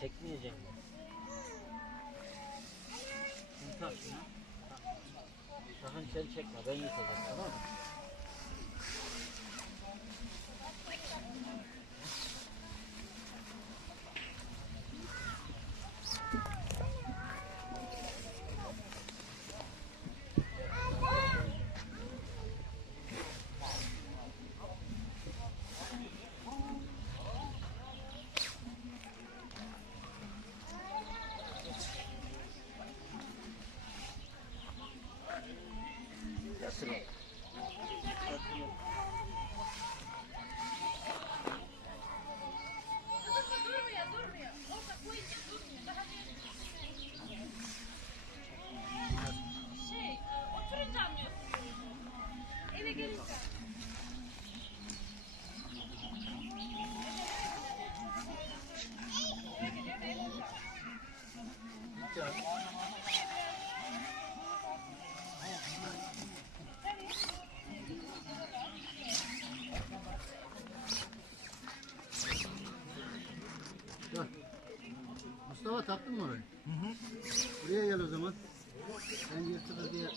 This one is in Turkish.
Çekmeyeceğim ben. Şimdi tak şunu. Sakın sen çekme, ben yıkacağım, tamam mı? Yasır. Durmuyor. Orada koyunca durmuyor. Daha oturunca anlıyorsun. Eve gelince. Gel. Mustafa taktın mı orayı? Hı hı. Buraya gel o zaman. Ben yırtılır diye